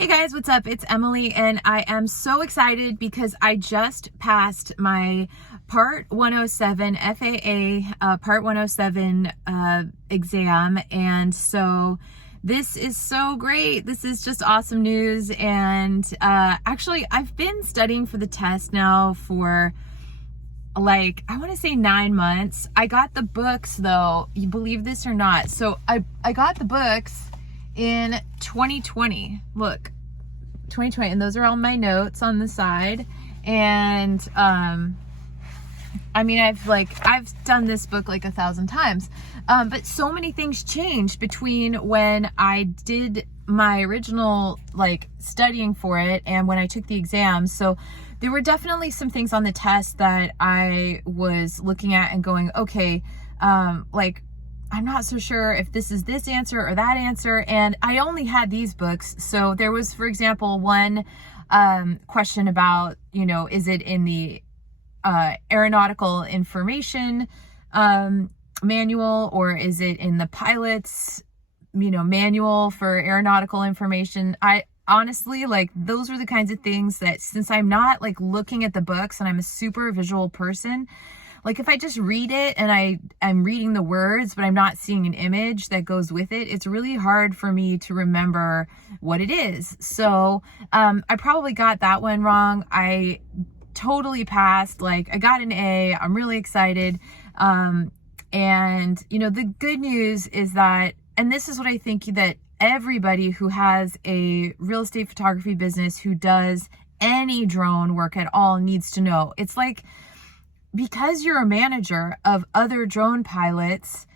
Hey guys, what's up? It's Emily and I am so excited because I just passed my Part 107 FAA Part 107 exam, and so this is so great. This is just awesome news. And actually I've been studying for the test now for I want to say 9 months. I got the books though, you believe this or not. So I got the books in 2020. Look, 2020, and those are all my notes on the side. And I mean, I've done this book like 1,000 times, but so many things changed between when I did my original studying for it and when I took the exam. So there were definitely some things on the test that I was looking at and going, okay, I'm not so sure if this is this answer or that answer. And I only had these books. So there was, for example, one question about, is it in the aeronautical information manual, or is it in the pilot's, manual for aeronautical information? I honestly, those were the kinds of things that, since I'm not looking at the books and I'm a super visual person, if I just read it and I'm reading the words, but I'm not seeing an image that goes with it, it's really hard for me to remember what it is. So I probably got that one wrong. I totally passed. I got an A. I'm really excited. And the good news is that, and this is what I think that everybody who has a real estate photography business, who does any drone work at all, needs to know. It's because you're a manager of other drone pilots,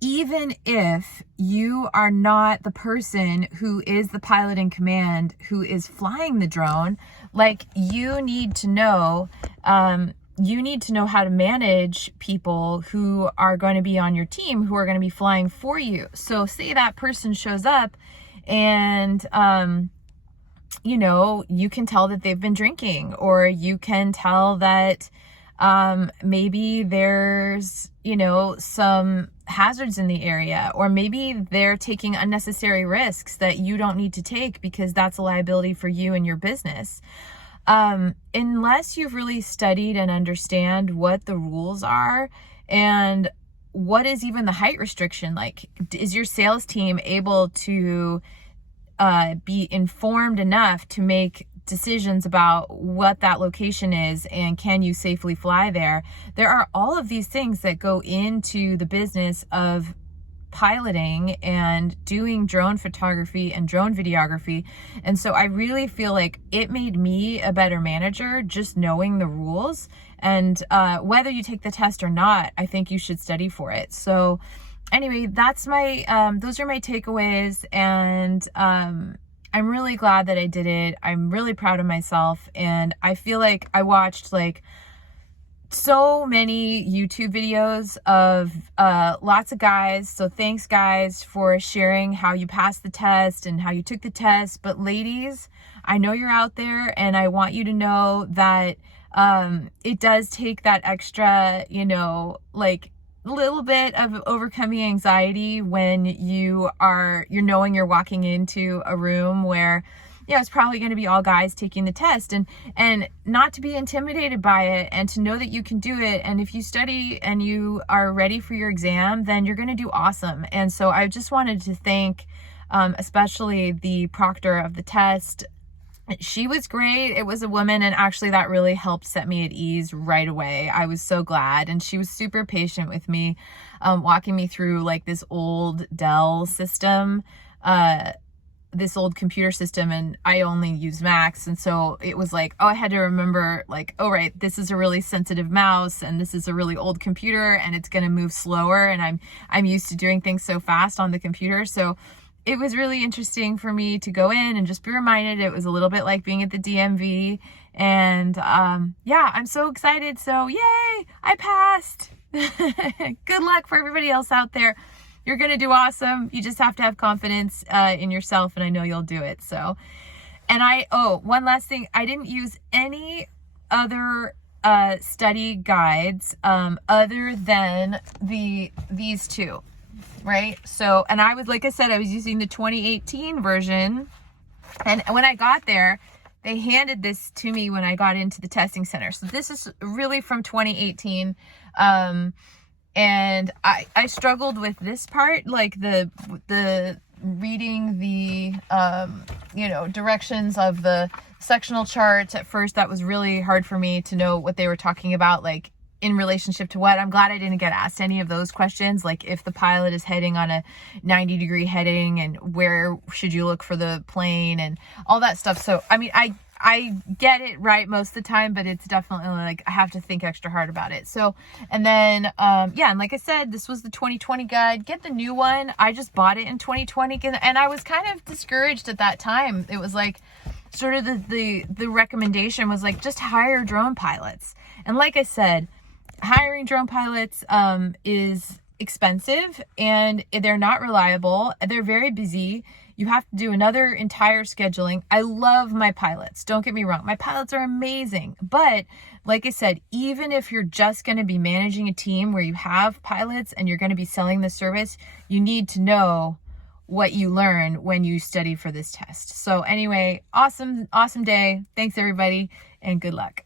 even if you are not the person who is the pilot in command who is flying the drone, you need to know how to manage people who are going to be on your team, who are going to be flying for you. So say that person shows up and you can tell that they've been drinking, or you can tell that maybe there's, some hazards in the area, or maybe they're taking unnecessary risks that you don't need to take because that's a liability for you and your business. Unless you've really studied and understand what the rules are and what is even the height restriction, is your sales team able to be informed enough to make decisions about what that location is and can you safely fly there? There are all of these things that go into the business of piloting and doing drone photography and drone videography. And so I really feel like it made me a better manager just knowing the rules. And whether you take the test or not, I think you should study for it. So anyway, that's my those are my takeaways, and I'm really glad that I did it. I'm really proud of myself, and I feel like I watched so many YouTube videos of lots of guys. So thanks guys for sharing how you passed the test and how you took the test. But ladies, I know you're out there, and I want you to know that it does take that extra, little bit of overcoming anxiety when you're knowing you're walking into a room where it's probably going to be all guys taking the test, and not to be intimidated by it, and to know that you can do it. And if you study and you are ready for your exam, then you're going to do awesome. And so I just wanted to thank especially the proctor of the test. She was great. It was a woman, and actually that really helped set me at ease right away. I was so glad, and she was super patient with me, walking me through this old Dell system, this old computer system, and I only use Macs. And so it was I had to remember oh right, this is a really sensitive mouse, and this is a really old computer, and it's going to move slower, and I'm used to doing things so fast on the computer. So it was really interesting for me to go in and just be reminded. It was a little bit like being at the DMV, and yeah, I'm so excited. So yay, I passed. Good luck for everybody else out there. You're gonna do awesome. You just have to have confidence in yourself, and I know you'll do it. So, and one last thing, I didn't use any other study guides other than these two. Right? So, and I was, like I said, I was using the 2018 version And when I got there, they handed this to me when I got into the testing center. So this is really from 2018. And I struggled with this part, like the reading the, directions of the sectional charts. At first, that was really hard for me to know what they were talking about, like in relationship to what. I'm glad I didn't get asked any of those questions, like if the pilot is heading on a 90-degree heading and where should you look for the plane and all that stuff. So, I mean, I get it right most of the time, but it's definitely like I have to think extra hard about it. So, and then, and like I said, this was the 2020 guide. Get the new one. I just bought it in 2020 and I was kind of discouraged at that time. It was like sort of the recommendation was like, just hire drone pilots. And like I said, hiring drone pilots is expensive and they're not reliable. They're very busy. You have to do another entire scheduling. I love my pilots. Don't get me wrong. My pilots are amazing. But like I said, even if you're just going to be managing a team where you have pilots and you're going to be selling the service, you need to know what you learn when you study for this test. So anyway, awesome day. Thanks everybody and good luck.